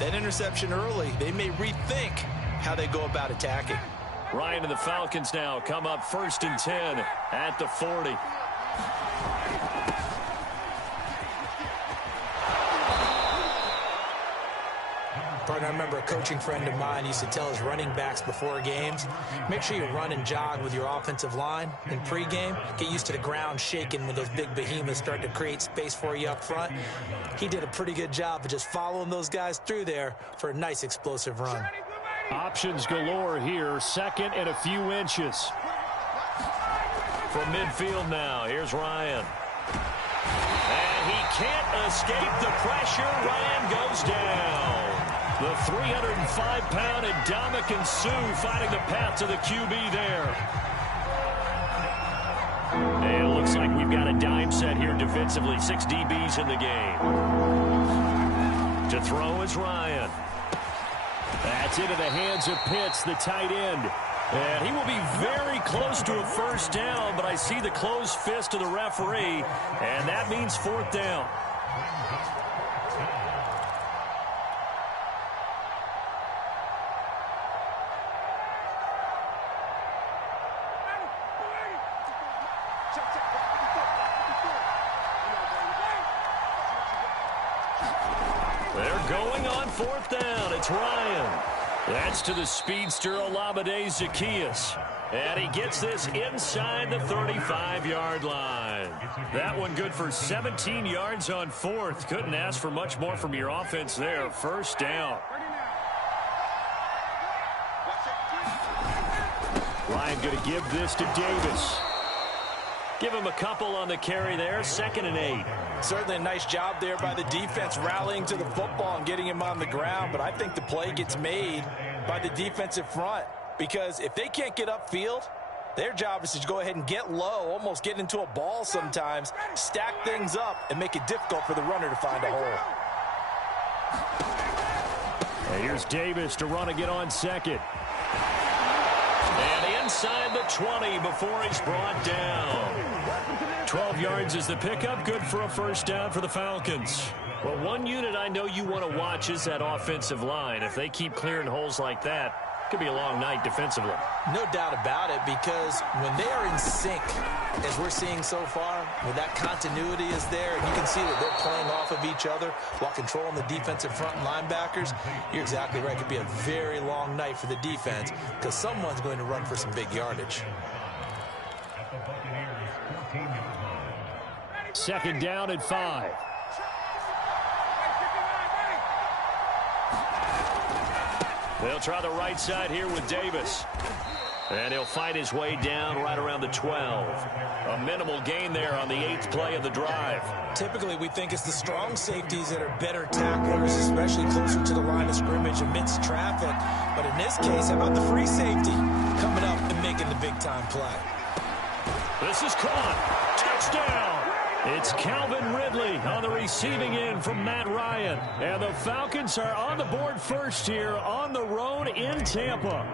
that interception early, they may rethink how they go about attacking. Ryan and the Falcons now come up 1st and 10 at the 40. Partner, I remember a coaching friend of mine used to tell his running backs before games, make sure you run and jog with your offensive line in pregame. Get used to the ground shaking when those big behemoths start to create space for you up front. He did a pretty good job of just following those guys through there for a nice explosive run. Options galore here, 2nd and a few inches. From midfield now, here's Ryan. And he can't escape the pressure. Ryan goes down. The 305-pound Ndamukong Suh finding the path to the QB there. And it looks like we've got a dime set here defensively. 6 DBs in the game. To throw is Ryan. That's into the hands of Pitts, the tight end. And he will be very close to a first down, but I see the closed fist of the referee, and that means 4th down. They're going on 4th down. It's Ryan. That's to the speedster Olamide Zaccheaus. And he gets this inside the 35-yard line. That one good for 17 yards on 4th. Couldn't ask for much more from your offense there. 1st down. Ryan going to give this to Davis. Give him a couple on the carry there. 2nd and 8. Certainly a nice job there by the defense rallying to the football and getting him on the ground. But I think the play gets made by the defensive front. Because if they can't get upfield, their job is to go ahead and get low, almost get into a ball sometimes, stack things up, and make it difficult for the runner to find a hole. And here's Davis to run again on 2nd. And inside the 20 before he's brought down. 12 yards is the pickup. Good for a 1st down for the Falcons. Well, one unit I know you want to watch is that offensive line. If they keep clearing holes like that, it could be a long night defensively. No doubt about it, because when they are in sync, as we're seeing so far, when that continuity is there, and you can see that they're playing off of each other while controlling the defensive front and linebackers, you're exactly right. It could be a very long night for the defense because someone's going to run for some big yardage. 2nd down and 5. They'll try the right side here with Davis. And he'll fight his way down right around the 12. A minimal gain there on the 8th play of the drive. Typically, we think it's the strong safeties that are better tacklers, especially closer to the line of scrimmage amidst traffic. But in this case, how about the free safety coming up and making the big-time play? This is caught. Touchdown. It's Calvin Ridley on the receiving end from Matt Ryan. And the Falcons are on the board first here on the road in Tampa.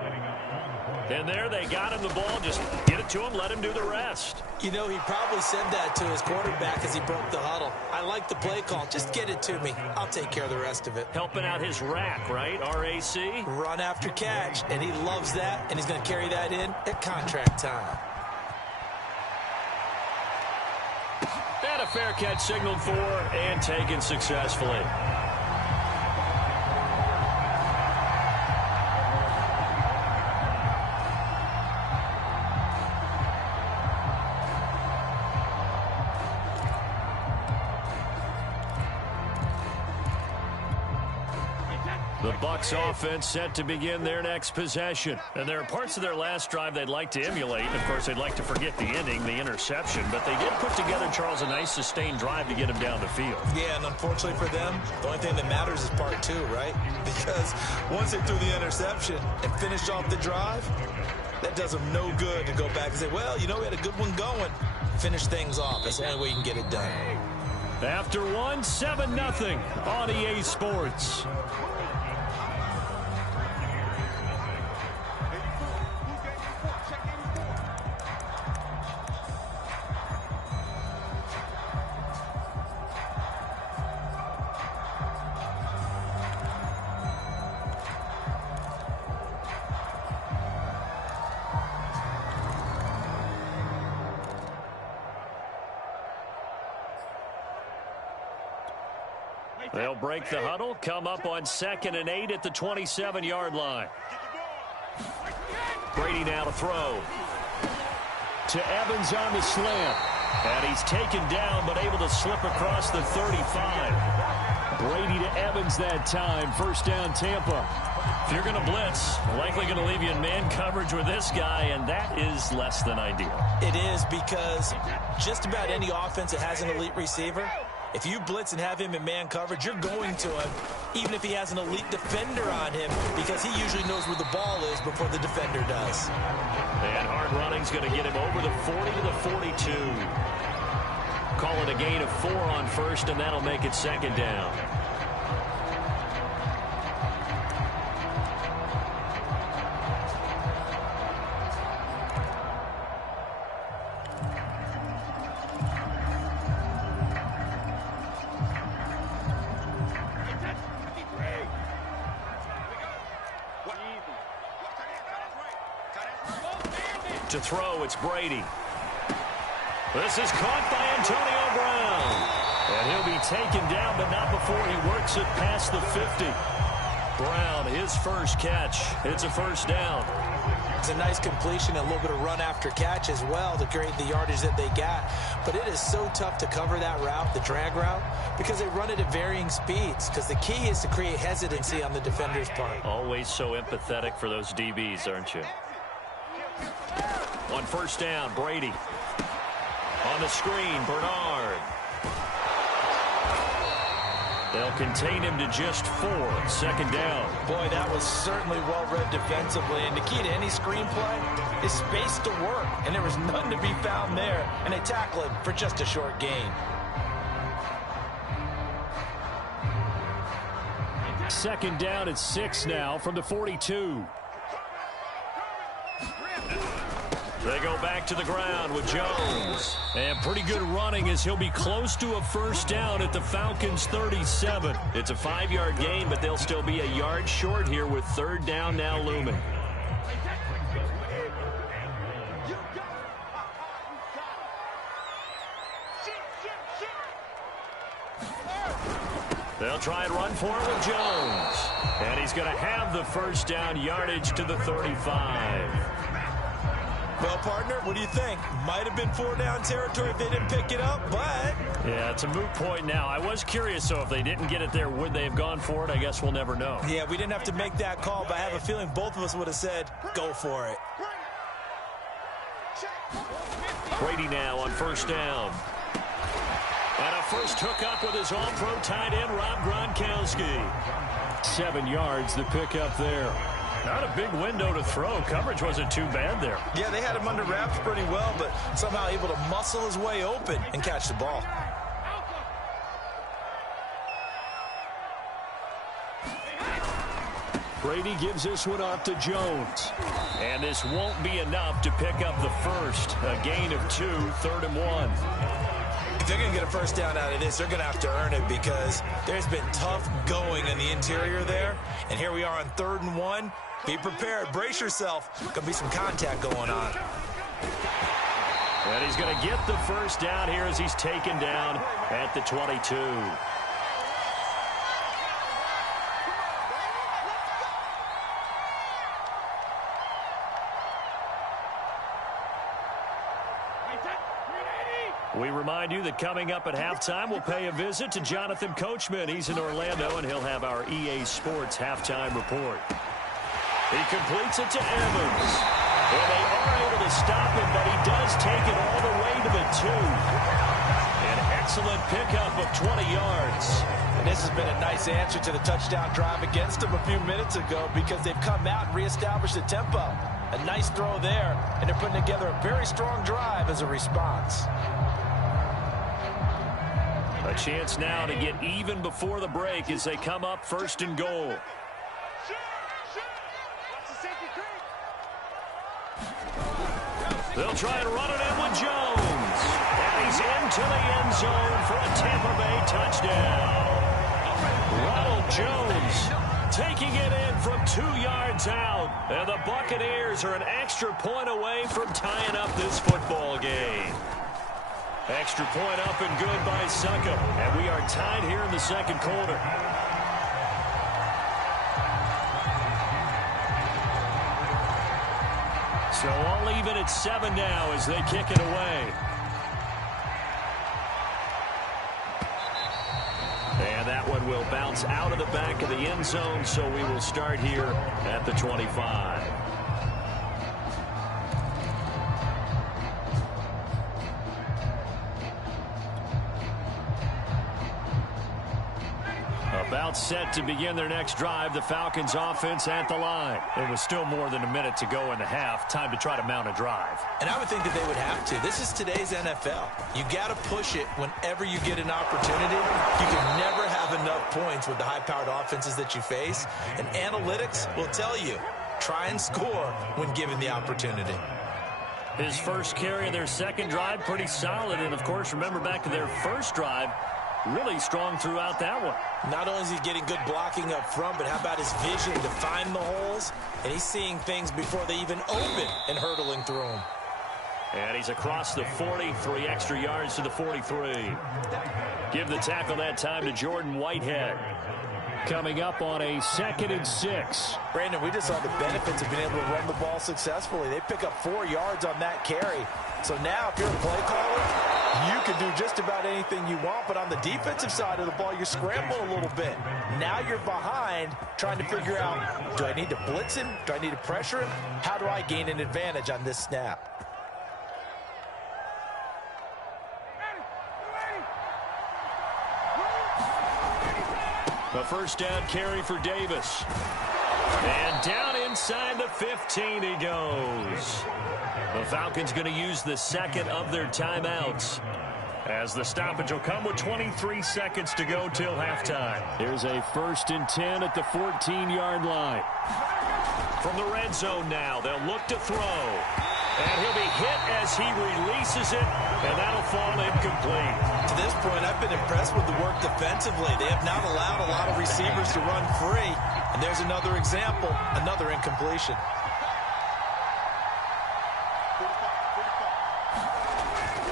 And there they got him the ball. Just get it to him, let him do the rest. You know, he probably said that to his quarterback as he broke the huddle. I like the play call. Just get it to me. I'll take care of the rest of it. Helping out his rack, right? RAC? Run after catch. And he loves that, and he's going to carry that in at contract time. And a fair catch signaled for and taken successfully. The Bucs offense set to begin their next possession. And there are parts of their last drive they'd like to emulate. Of course, they'd like to forget the ending, the interception. But they did put together, Charles, a nice sustained drive to get him down the field. Yeah, and unfortunately for them, the only thing that matters is part 2, right? Because once they threw the interception and finished off the drive, that does them no good to go back and say, well, you know, we had a good one going. Finish things off. That's the only way you can get it done. After one, 7-0 on EA Sports. They'll break the huddle, come up on 2nd and 8 at the 27-yard line. Brady now to throw. To Evans on the slant. And he's taken down, but able to slip across the 35. Brady to Evans that time. First down, Tampa. If you're going to blitz, likely going to leave you in man coverage with this guy, and that is less than ideal. It is, because just about any offense that has an elite receiver, if you blitz and have him in man coverage, you're going to him, even if he has an elite defender on him, because he usually knows where the ball is before the defender does. And hard running's going to get him over the 40 to the 42. Call it a gain of 4 on first, and that'll make it 2nd down. To throw, it's Brady. This is caught by Antonio Brown. And he'll be taken down, but not before he works it past the 50. Brown, his first catch. It's a first down. It's a nice completion and a little bit of run after catch as well to create the yardage that they got. But it is so tough to cover that route, the drag route, because they run it at varying speeds. Because the key is to create hesitancy on the defender's part. Always so empathetic for those DBs, aren't you? On first down, Brady. On the screen, Bernard. They'll contain him to just 4. 2nd down. Boy, that was certainly well-read defensively. And the key to any screenplay is space to work. And there was none to be found there. And they tackle him for just a short gain. 2nd down at 6 now from the 42. They go back to the ground with Jones. And pretty good running as he'll be close to a first down at the Falcons' 37. It's a 5-yard gain, but they'll still be a yard short here with 3rd down now looming. They'll try and run for it with Jones. And he's going to have the first down yardage to the 35. Well, partner, what do you think? Might have been 4-down territory if they didn't pick it up, but... Yeah, it's a moot point now. I was curious, so if they didn't get it there, would they have gone for it? I guess we'll never know. Yeah, we didn't have to make that call, but I have a feeling both of us would have said, go for it. Brady now on first down. And a first hookup with his all-pro tight end, Rob Gronkowski. 7 yards, the pickup there. Not a big window to throw. Coverage wasn't too bad there. Yeah, they had him under wraps pretty well, but somehow able to muscle his way open and catch the ball. Brady gives this one off to Jones. And this won't be enough to pick up the first. A gain of 2, 3rd and 1. If they're going to get a first down out of this, they're going to have to earn it, because there's been tough going in the interior there. And here we are on 3rd and 1. Be prepared. Brace yourself. Going to be some contact going on. And he's going to get the first down here as he's taken down at the 22. We remind you that coming up at halftime, we'll pay a visit to Jonathan Coachman. He's in Orlando, and he'll have our EA Sports halftime report. He completes it to Evans. And they are able to stop him, but he does take it all the way to the 2. An excellent pickup of 20 yards. And this has been a nice answer to the touchdown drive against them a few minutes ago, because they've come out and reestablished the tempo. A nice throw there, and they're putting together a very strong drive as a response. A chance now to get even before the break as they come up 1st and goal. They'll try and run it in with Jones. And he's into the end zone for a Tampa Bay touchdown. Ronald Jones taking it in from 2 yards out. And the Buccaneers are an extra point away from tying up this football game. Extra point up and good by Suckup. And we are tied here in the second quarter. So all even at 7 now as they kick it away. And that one will bounce out of the back of the end zone, so we will start here at the 25. About set to begin their next drive, the Falcons offense at the line. It was still more than a minute to go in the half. Time to try to mount a drive. And I would think that they would have to. This is today's NFL. You got to push it whenever you get an opportunity. You can never have enough points with the high-powered offenses that you face. And analytics will tell you, try and score when given the opportunity. His first carry of their second drive, pretty solid. And, of course, remember back to their first drive, really strong throughout that one. Not only is he getting good blocking up front, but how about his vision to find the holes? And he's seeing things before they even open and hurtling through them. And he's across the 40, 3 extra yards to the 43. Give the tackle that time to Jordan Whitehead. Coming up on a 2nd and 6. Brandon, we just saw the benefits of being able to run the ball successfully. They pick up 4 yards on that carry. So now if you're a play caller, you can do just about anything you want. But on the defensive side of the ball, you're scrambling a little bit. Now you're behind trying to figure out, do I need to blitz him? Do I need to pressure him? How do I gain an advantage on this snap? A first down carry for Davis. And down inside the 15 he goes. The Falcons going to use the second of their timeouts, as the stoppage will come with 23 seconds to go till halftime. Here's a 1st and 10 at the 14-yard line. From the red zone now, they'll look to throw. And he'll be hit as he releases it, and that'll fall incomplete. To this point, I've been impressed with the work defensively. They have not allowed a lot of receivers to run free. And there's another example, another incompletion.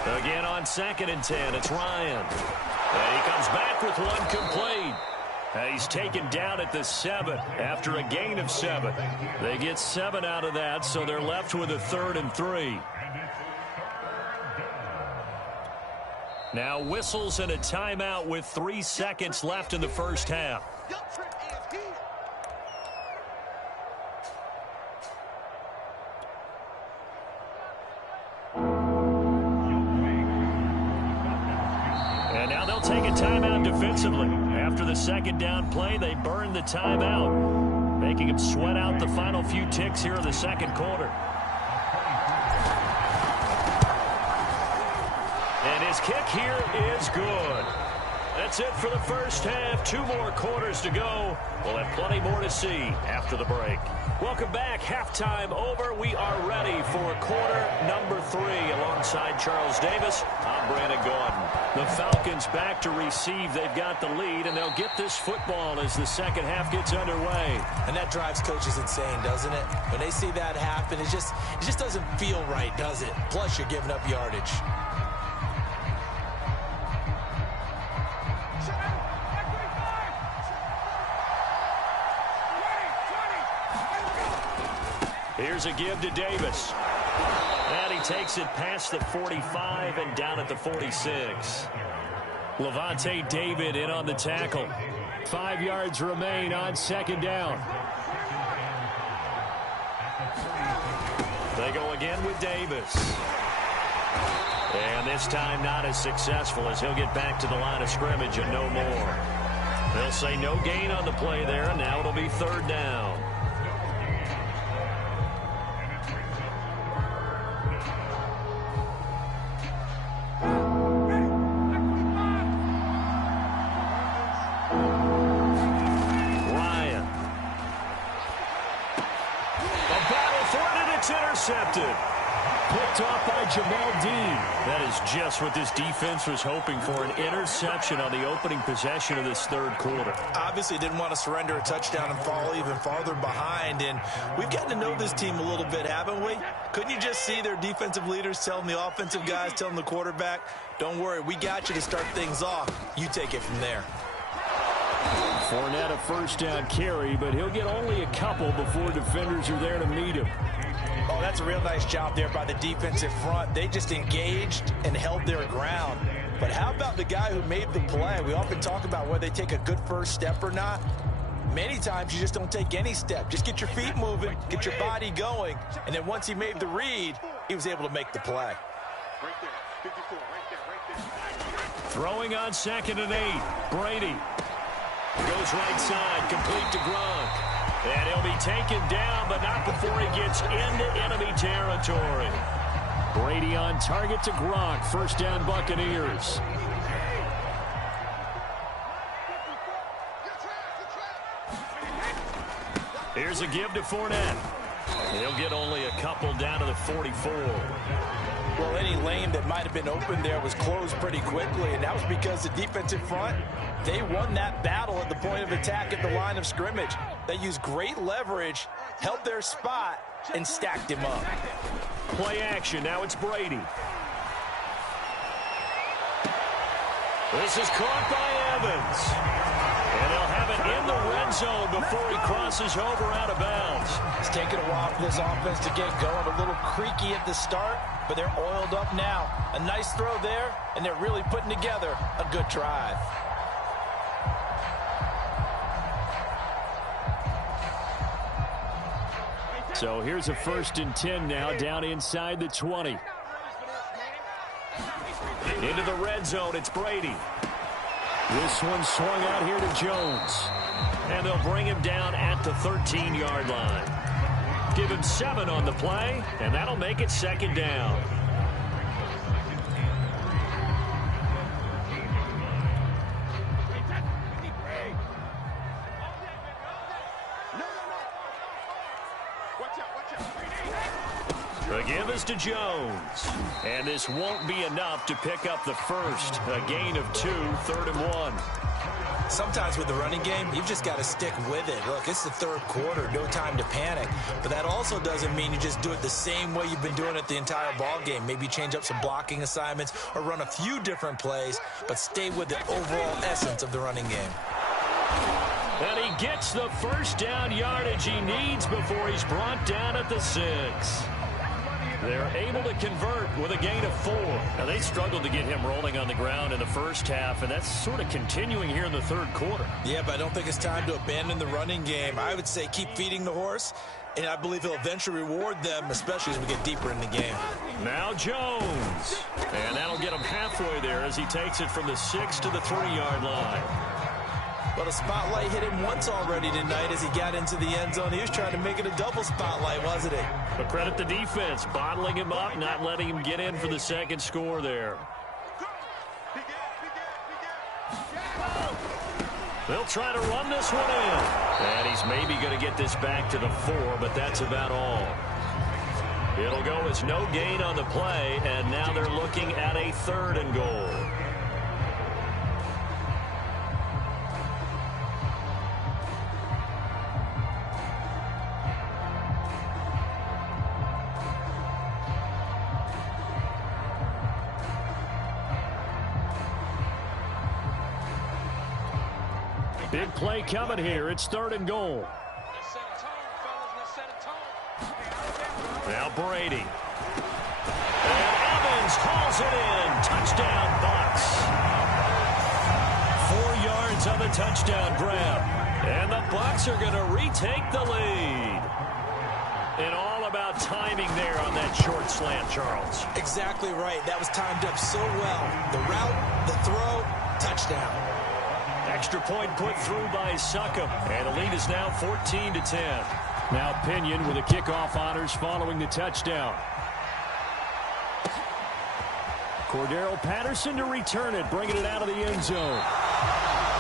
Again on 2nd and 10, it's Ryan. And he comes back with one complete. He's taken down at the 7 after a gain of 7. They get 7 out of that, so they're left with a 3rd and 3. Now whistles and a timeout with 3 seconds left in the first half. And now they'll take a timeout defensively. After the 2nd down play, they burn the timeout, making them sweat out the final few ticks here in the second quarter. And his kick here is good. That's it for the first half. 2 more quarters to go. We'll have plenty more to see after the break. Welcome back. Halftime over. We are ready for quarter number 3. Alongside Charles Davis, I'm Brandon Gordon. The Falcons back to receive. They've got the lead, and they'll get this football as the second half gets underway. And that drives coaches insane, doesn't it? When they see that happen, it just doesn't feel right, does it? Plus, you're giving up yardage. Here's a give to Davis. And he takes it past the 45 and down at the 46. Levante David in on the tackle. 5 yards remain on 2nd down. They go again with Davis. And this time not as successful, as he'll get back to the line of scrimmage and no more. They'll say no gain on the play there, and now it'll be 3rd down. Intercepted. Picked off by Jamal Dean. That is just what this defense was hoping for, an interception on the opening possession of this third quarter. Obviously didn't want to surrender a touchdown and fall even farther behind, and we've gotten to know this team a little bit, haven't we? Couldn't you just see their defensive leaders telling the offensive guys, telling the quarterback, don't worry, we got you to start things off. You take it from there. Fournette a first down carry, but he'll get only a couple before defenders are there to meet him. Oh, that's a real nice job there by the defensive front. They just engaged and held their ground. But how about the guy who made the play? We often talk about whether they take a good first step or not. Many times you just don't take any step. Just get your feet moving, get your body going, and then once he made the read, he was able to make the play. Throwing on 2nd and 8. Brady goes right side, complete to Gronk. And he'll be taken down, but not before he gets into enemy territory. Brady on target to Gronk. First down, Buccaneers. Here's a give to Fournette. He'll get only a couple down to the 44. Well, any lane that might have been open there was closed pretty quickly, and that was because the defensive front, they won that battle at the point of attack at the line of scrimmage. They used great leverage, held their spot, and stacked him up. Play action. Now it's Brady. This is caught by Evans. And they'll have it in the red zone before he crosses over out of bounds. It's taken a while for this offense to get going. A little creaky at the start, but they're oiled up now. A nice throw there, and they're really putting together a good drive. So here's a 1st and 10 now, down inside the 20. Into the red zone, it's Brady. This one swung out here to Jones. And they'll bring him down at the 13-yard line. Give him 7 on the play, and that'll make it 2nd down. The give is to Jones. And this won't be enough to pick up the first. A gain of 2, 3rd and 1. Sometimes with the running game, you've just got to stick with it. Look, it's the third quarter, no time to panic. But that also doesn't mean you just do it the same way you've been doing it the entire ball game. Maybe change up some blocking assignments or run a few different plays, but stay with the overall essence of the running game. And he gets the first down yardage he needs before he's brought down at the 6. They're able to convert with a gain of 4. Now, they struggled to get him rolling on the ground in the first half, and that's sort of continuing here in the third quarter. Yeah, but I don't think it's time to abandon the running game. I would say keep feeding the horse, and I believe he'll eventually reward them, especially as we get deeper in the game. Now Jones. And that'll get him halfway there as he takes it from the 6 to the 3-yard line. Well, the spotlight hit him once already tonight as he got into the end zone. He was trying to make it a double spotlight, wasn't he? But credit the defense, bottling him up, not letting him get in for the second score there. They'll try to run this one in. And he's maybe going to get this back to the 4, but that's about all. It'll go as no gain on the play, and now they're looking at a 3rd and goal. Big play coming here. It's 3rd and goal. Now Brady. And Evans hauls it in. Touchdown, Bucs. 4 yards on the touchdown grab. And the Bucs are going to retake the lead. And all about timing there on that short slant, Charles. Exactly right. That was timed up so well. The route, the throw, touchdown. Extra point put through by Succop. And the lead is now 14-10. Now Pinion with the kickoff honors following the touchdown. Cordero Patterson to return it, bringing it out of the end zone.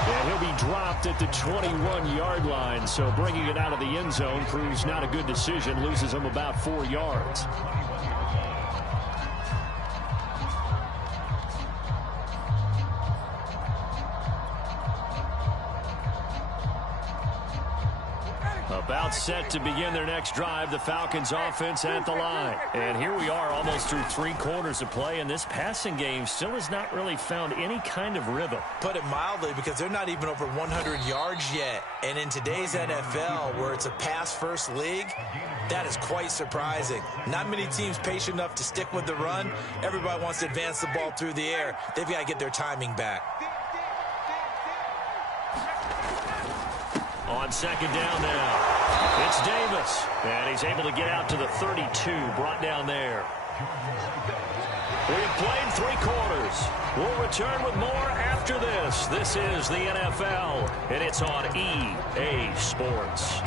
And he'll be dropped at the 21-yard line, so bringing it out of the end zone proves not a good decision, loses him about 4 yards. About set to begin their next drive, the Falcons offense at the line. And here we are almost through 3 quarters of play, and this passing game still has not really found any kind of rhythm. Put it mildly, because they're not even over 100 yards yet. And in today's NFL, where it's a pass-first league, that is quite surprising. Not many teams patient enough to stick with the run. Everybody wants to advance the ball through the air. They've got to get their timing back. On second down now, it's Davis, and he's able to get out to the 32, brought down there. We've played 3 quarters. We'll return with more after this. This is the NFL, and it's on EA Sports.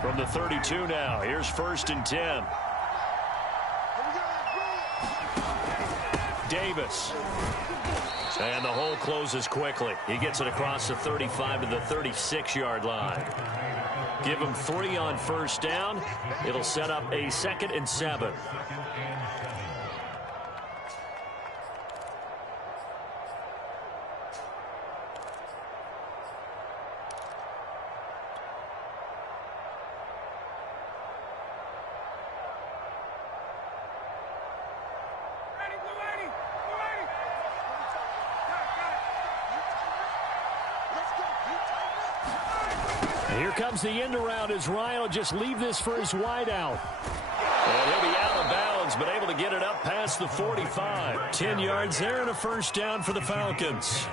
From the 32 now, here's 1st and 10. Davis. And the hole closes quickly. He gets it across the 35 to the 36-yard line. Give him 3 on 1st down. It'll set up a 2nd and 7. Here comes the end around as Ryan will just leave this for his wideout. And he'll be out of bounds, but able to get it up past the 45. 10 yards there and a 1st down for the Falcons.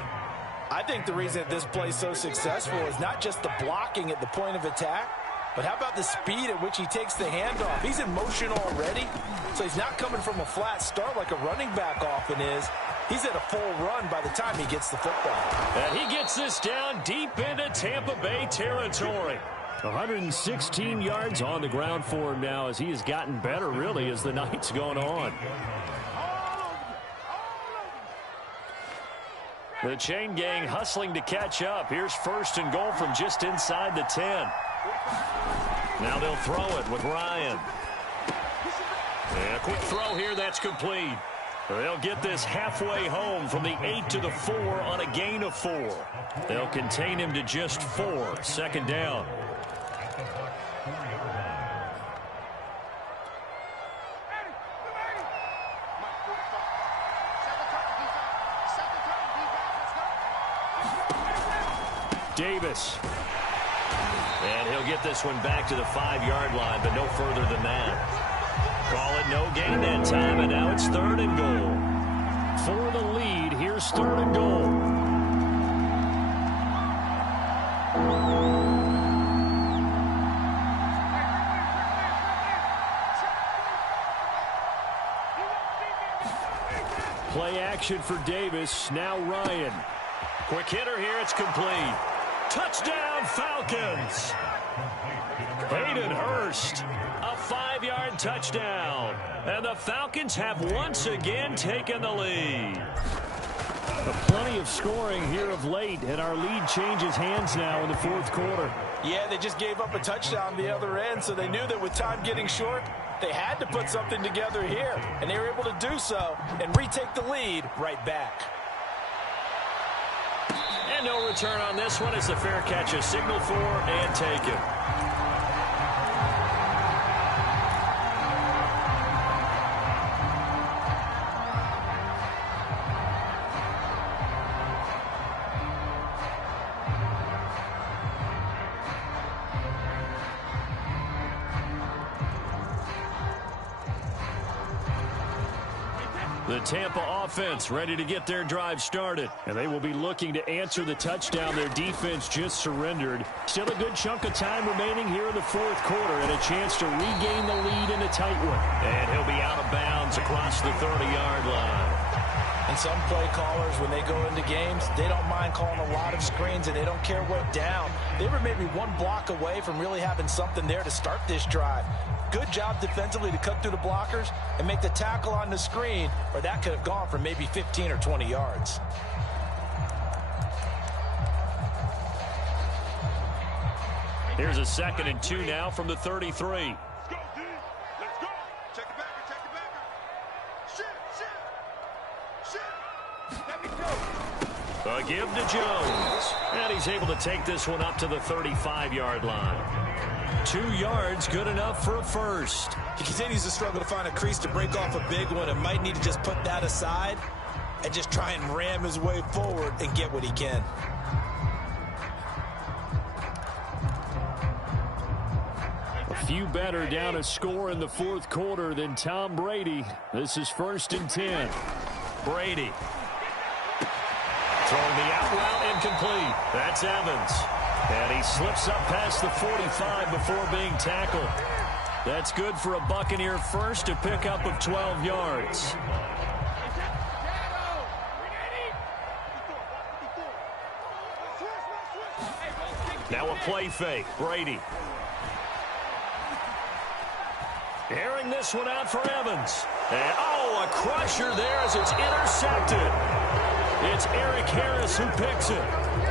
I think the reason that this play is so successful is not just the blocking at the point of attack, but how about the speed at which he takes the handoff? He's in motion already, so he's not coming from a flat start like a running back often is. He's at a full run by the time he gets the football. And he gets this down deep into Tampa Bay territory. 116 yards on the ground for him now as he has gotten better, really, as the night's gone on. The chain gang hustling to catch up. Here's 1st and goal from just inside the 10. Now they'll throw it with Ryan. And a quick throw here, that's complete. They'll get this halfway home from the 8 to the 4 on a gain of 4. They'll contain him to just 4. 2nd down. Davis. And he'll get this one back to the 5-yard line, but no further than that. Call it no gain that time, and now it's 3rd and goal. For the lead, here's 3rd and goal. Play action for Davis. Now Ryan. Quick hitter here. It's complete. Touchdown, Falcons. Hayden Hurst. A 5-yard touchdown. And the Falcons have once again taken the lead. Plenty of scoring here of late, and our lead changes hands now in the 4th quarter. Yeah, they just gave up a touchdown the other end, so they knew that with time getting short, they had to put something together here, and they were able to do so and retake the lead right back. And no return on this one as the fair catch is signaled for and taken. The Tampa offense ready to get their drive started. And they will be looking to answer the touchdown their defense just surrendered. Still a good chunk of time remaining here in the 4th quarter and a chance to regain the lead in a tight one. And he'll be out of bounds across the 30-yard line. And some play callers, when they go into games, they don't mind calling a lot of screens, and they don't care what down. They were maybe one block away from really having something there to start this drive. Good job defensively to cut through the blockers and make the tackle on the screen, or that could have gone for maybe 15 or 20 yards. Here's a 2nd and 2 now from the 33. A give to Jones. And he's able to take this one up to the 35-yard line. 2 yards, good enough for a first. He continues to struggle to find a crease to break off a big one and might need to just put that aside and just try and ram his way forward and get what he can. A few better down a score in the 4th quarter than Tom Brady. This is 1st and 10. Brady. Throwing the out route incomplete. That's Evans. And he slips up past the 45 before being tackled. That's good for a Buccaneer first, a pickup of 12 yards. Now a play fake. Brady. Airing this one out for Evans. And, oh, a crusher there as it's intercepted. It's Eric Harris who picks it.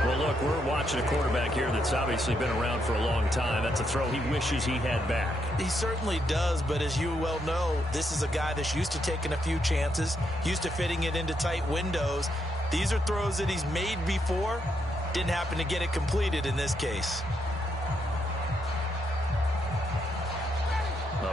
Well, look, we're watching a quarterback here that's obviously been around for a long time. That's a throw he wishes he had back. He certainly does, but as you well know, this is a guy that's used to taking a few chances, used to fitting it into tight windows. These are throws that he's made before. Didn't happen to get it completed in this case.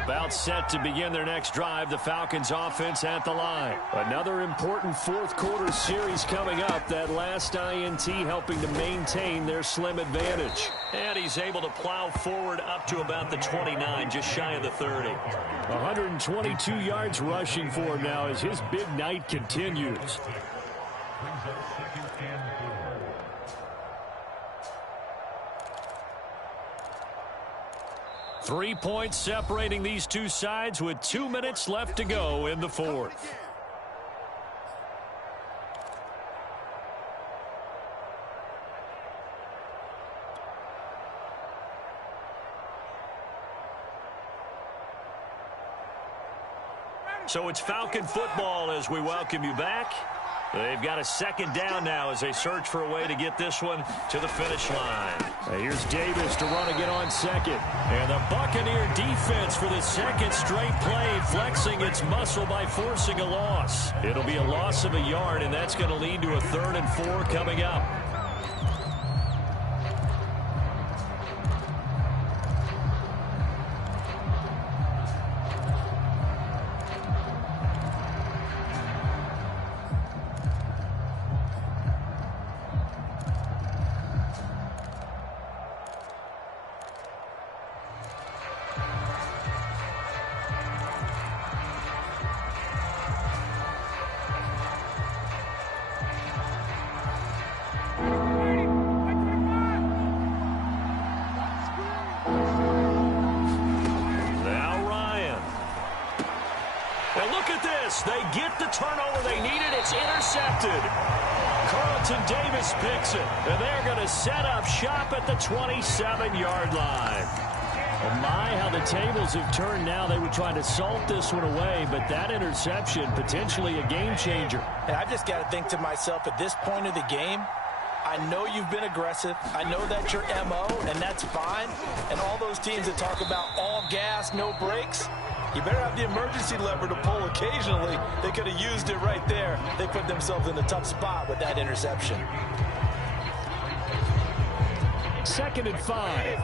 About set to begin their next drive, the Falcons offense at the line. Another important 4th quarter series coming up. That last INT helping to maintain their slim advantage. And he's able to plow forward up to about the 29, just shy of the 30. 122 yards rushing for him now as his big night continues. 3 points separating these two sides with 2 minutes left to go in the 4th. So it's Falcon football as we welcome you back. They've got a 2nd down now as they search for a way to get this one to the finish line. Here's Davis to run again on 2nd. And the Buccaneer defense for the 2nd straight play, flexing its muscle by forcing a loss. It'll be a loss of a yard, and that's going to lead to a 3rd and 4 coming up. They get the turnover they needed. It's intercepted. Carlton Davis picks it. And they're going to set up shop at the 27-yard line. Oh my, how the tables have turned now. They were trying to salt this one away, but that interception, potentially a game changer. And I've just got to think to myself, at this point of the game, I know you've been aggressive. I know that's your MO, and that's fine. And all those teams that talk about all gas, no brakes, you better have the emergency lever to pull occasionally. They could have used it right there. They put themselves in a tough spot with that interception. 2nd and 5.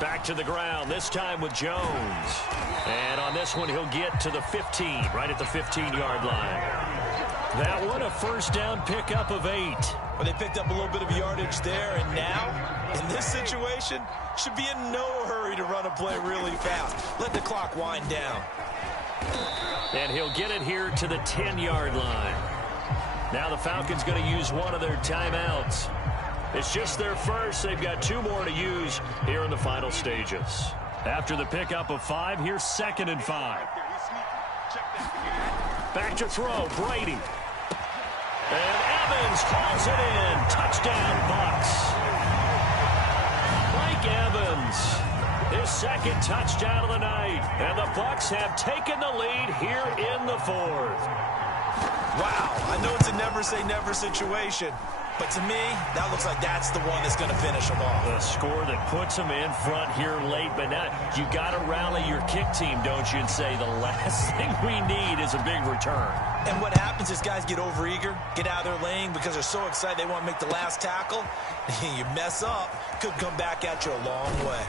Back to the ground, this time with Jones. And on this one, he'll get to the 15, right at the 15-yard line. That one, a 1st down pickup of 8. Well, they picked up a little bit of yardage there, and now, in this situation, should be in no hurry to run a play really fast. Let the clock wind down. And he'll get it here to the 10-yard line. Now the Falcons going to use one of their timeouts. It's just their first. They've got 2 more to use here in the final stages. After the pickup of 5, here's 2nd and 5. Back to throw, Brady. And Evans hauls it in. Touchdown, Bucs. Mike Evans, his 2nd touchdown of the night. And the Bucs have taken the lead here in the 4th. Wow, I know it's a never say never situation, But to me, that looks like that's the one that's going to finish them off. A score that puts them in front here late, but now you got to rally your kick team, don't you, and say the last thing we need is a big return. And what happens is guys get overeager, get out of their lane because they're so excited they want to make the last tackle. You mess up, could come back at you a long way.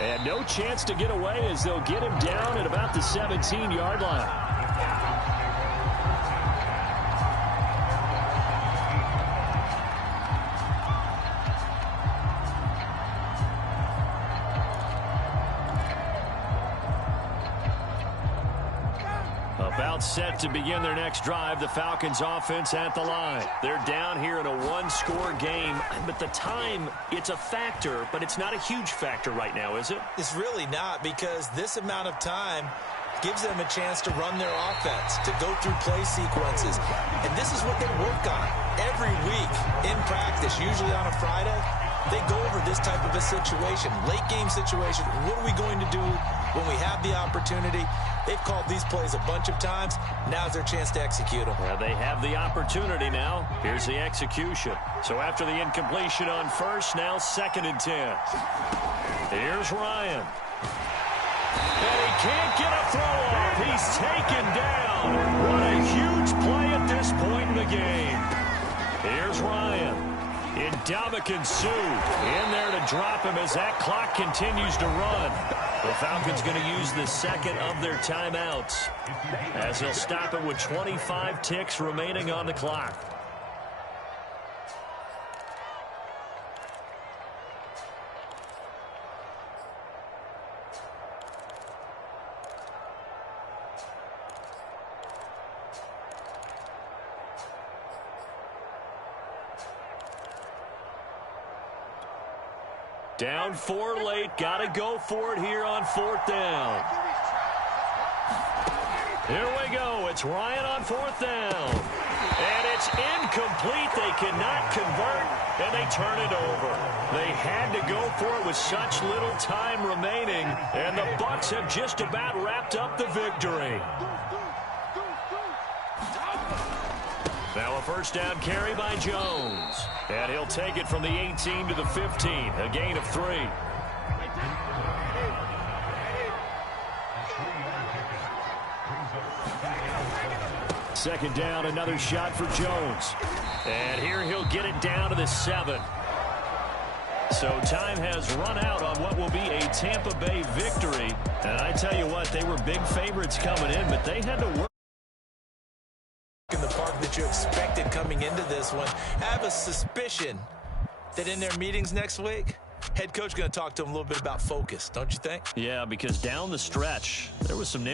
And no chance to get away as they'll get him down at about the 17-yard line. About set to begin their next drive, the Falcons offense at the line. They're down here in a one-score game, but the time, it's a factor, but it's not a huge factor right now, is it? It's really not, because this amount of time gives them a chance to run their offense, to go through play sequences. And this is what they work on every week in practice, usually on a Friday. They go over this type of a situation, late game situation. What are we going to do when we have the opportunity? They've called these plays a bunch of times. Now's their chance to execute them. Well, they have the opportunity now. Here's the execution. So after the incompletion on first, now 2nd and 10. Here's Ryan. And he can't get a throw off. He's taken down. What a huge play at this point in the game. Here's Ryan. Ndamukong Suh in there to drop him as that clock continues to run. The Falcons going to use the second of their timeouts as they'll stop it with 25 ticks remaining on the clock. Down 4 late. Got to go for it here on 4th down. Here we go. It's Ryan on 4th down. And it's incomplete. They cannot convert, and they turn it over. They had to go for it with such little time remaining, and the Bucs have just about wrapped up the victory. Now a first down carry by Jones. And he'll take it from the 18 to the 15. A gain of 3. Second down, another shot for Jones. And here he'll get it down to the 7. So time has run out on what will be a Tampa Bay victory. And I tell you what, they were big favorites coming in, but they had to work in the park that you expected coming into this one. I have a suspicion that in their meetings next week, head coach going to talk to them a little bit about focus, don't you think? Yeah, because down the stretch, there was some